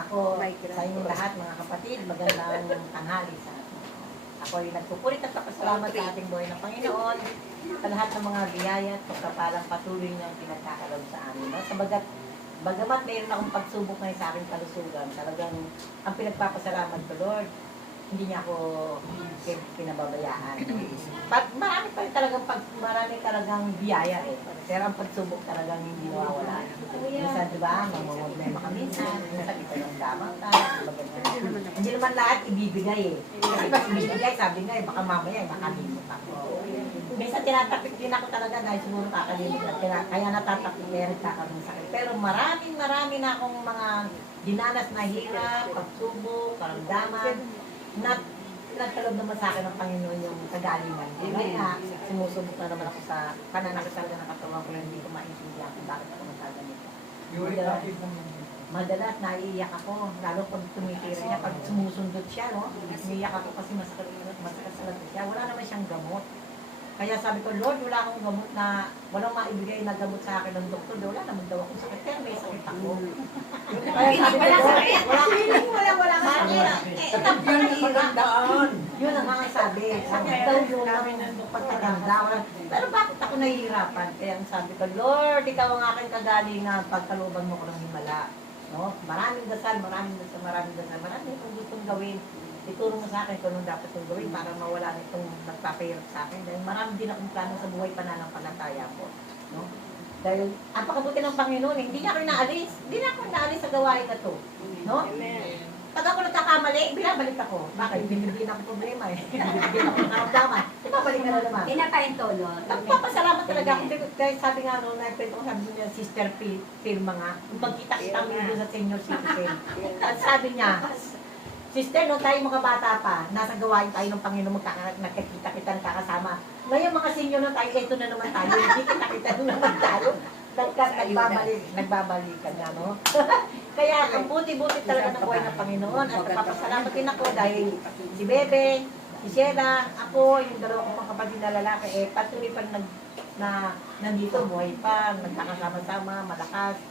Ako, sa inyong lahat, mga kapatid, magandang tanghali sa atin. Ako ay nagpupulit at kapasalamat sa ating buhay ng Panginoon sa lahat ng mga biyaya at pagkapalang patuloy niyang pinagkakalob sa amin. Bagamat mayroon akong pagsubok ngayon sa aking kalusugan, talagang ang pinagpapasalamat ko, Lord, hindi niya ako pinababayaan. Marami talagang biyaya eh. Pero ang pagsubok talagang hindi nawawala. Minsan, di ba, mamamproblema ka minsan ito yung damang ka. Hindi naman lahat ibibigay eh. Kasi pag ibibigay, sabi nga eh, baka mamaya makalimot ako. Minsan tinatapik din ako talaga dahil siguro kakalimot at kaya natatapik kaya nagkakaroon sakit. Pero marami na akong mga dinanas na hirap, pagsubok, karamdaman, na nagkalob naman sa akin ng Panginoon yung kagalingan. Kaya sumusubok na naman ako sa pananakasal ng katawan ko na hindi ko maintindihan kung bakit ako nagkaganito. Madalas naiiyak ako, lalo pag tumitira niya, pag sumusundot siya, no? Umiiyak ako kasi masakit sa lahat siya. Wala naman siyang gamot. Kaya sabi ko, Lord, wala akong gamot na, walang maibigay na gamot sa akin ng doktor. Wala naman daw akong sakit, pero may sakit ako. Kaya sabi ko, wala ka sakit. Yun ang mga sabi. Sabi daw yun ang pagkatanda. Pero bakit ako nahihirapan? Kaya ang sabi ko, Lord, ikaw ang aking kagalingan, pagkaluban mo ko ng himala. No? Maraming dasal akong gustong gawin. Ituro mo sa akin kung anong dapat kong gawin para mawala nitong nagpapahirap sa akin. Dahil marami din akong plano sa buhay pananampalataya ko. No? Dahil apakabuti ng Panginoon, hindi niya ako inaalis. Hindi niya ako inaalis sa gawain na to. No? Pag ako nagkakamali, binabalik ako. Bakit? Binibigyan ako problema eh. Binibigyan ako ng karamdaman. Ibabalik ka na naman. Pinapahintulot. Nagpapasalamat talaga ako. Kaya sabi nga noon, nagkwento ko sabi niya, Sister Firma nga, magkita-kita kami doon sa senior citizen. At sabi niya, Sister, nung tayo mga bata pa, nasa gawain tayo ng Panginoon, nagkakita-kita, nakakasama. Ngayon mga senior na tayo, ito na naman tayo, hindi kita-kita na naman tayo. Nagbabalikan na, no? Kaya ang buti-buti talaga ng buhay ng Panginoon. At napapasalamat din ako dahil si Bebe, si Sheila, ako, yung dalawa ko pang kapatid na lalaki, patuloy pa nandito, buhay pa, nagkakasama-sama, malakas.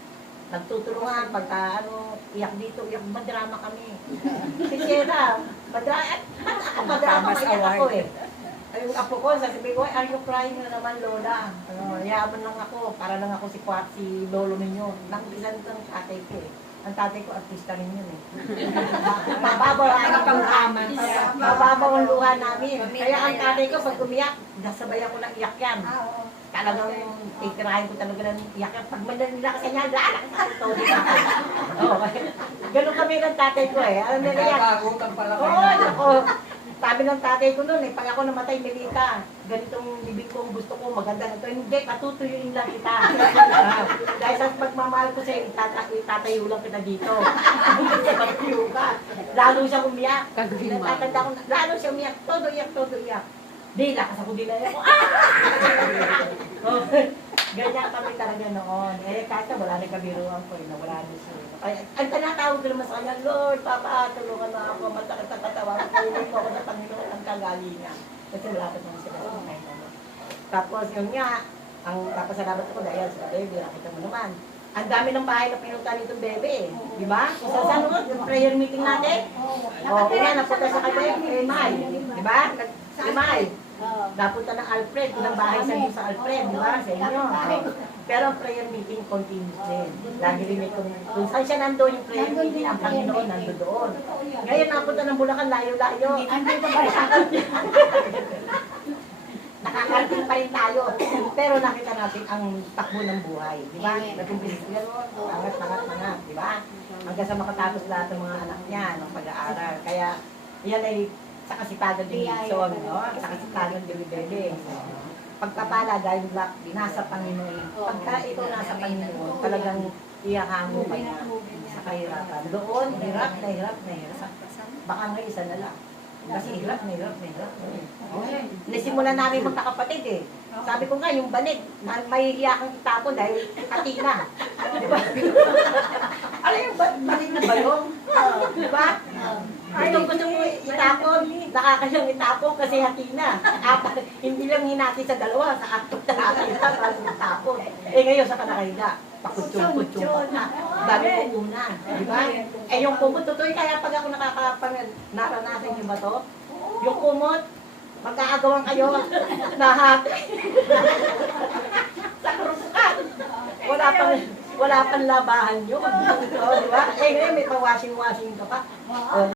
Nagtutulungan, pagka iyak dito, iyak, madrama kami. Si Sheila, madrama kaiyak ako eh. Ay, yung apo ko, sasabihin ko, are you crying na naman, Lola? Yaman lang ako, para lang ako si Lolo ninyo. Nang ilan ng tatay ko eh. Ang tatay ko, artista rin yun eh. Mababaw ang luha namin. Kaya ang tatay ko, pag umiyak, nasabay ako ng iyak yan. Talagang itirahin ko talaga ng iyak yan. Pag manila kasi niya, lalak sa ito. Ganun kami ng tatay ko eh. Alam nila yan. Oo, sabi ng tatay ko noon pag ako namatay, Melita, ganitong bibig ko, gusto ko, maganda na ito. Hindi, patutuyuin lang kita. Dahil sa pagmamahal ko sa'yo, itatayo lang kita dito. Sa pagtuyo ka. Lalo siya umiyak. Natatanda ko, lalo siya umiyak. Todo iyak. Di, lakas ako dinaya ko. Ganyan kami talaga noon. Kahit wala na kabiruan ko, nawala na siya. Kaya, ang tinatawag ko naman sa kanya, Lord, Papa, tulungan na ako, masakit sa katawan ko, hindi ko ako sa Panginoon ang kagalingan. Kasi wala ko naman sila sa Panginoon. Tapos yun nga, ang papasalamat ko dahil sa Bebe, nakita mo naman. Ang dami ng bahay na pinunta nitong Bebe eh. Di ba? Kung saan yung prayer meeting natin? Una, napunta sa kay May. Di ba? Si May. Napunta ng Alfred, ilang bahay sa Alfred, di ba? Sa inyo. Pero ang prayer meeting continues din. Lagi rin kung saan siya nandoon yung prayer meeting, ang Panginoon nandoon doon. Ngayon napunta ng Bulacan, layo-layo. Nakakarating pa rin tayo. Pero nakita natin ang takbo ng buhay. Di ba? Nag-umpisa gano'n, angat, di ba? Hanggang sa makatapos lahat ng mga anak niya ng pag-aaral. Kaya, yan ay sa kasipagan din Wilson, no? Sa kasipagan din Bebe. Pagpapala dahil nasa Panginoon. Pagka ito nasa Panginoon, talagang iyahango ka niya sa kahirapan. Doon, hirap na hirap. Baka nga isa na lang. Kasi hirap na hirap. Nasimulan namin magkakapatid eh. Sabi ko nga, yung banig, mahihiya kang itapon dahil hatina. Di ba? Ano yung banig na balong? Di ba? Gusto mo itapon, nakakayang itapon kasi hatina. Hindi lang hinati sa dalawa, sa apat na nakakita. Eh ngayon sa kanakahiga, pakutsyon-kutsyon na. Dami kukunan, di ba? Eh yung kumot, totoo kaya pag ako naranasan niyo ba to? Yung kumot, magkaagawan kayo, nahati. Sa krusukan. Wala pang labahan yun. O, di ba? Eh ngayon may pa-washing-washing ka pa. O,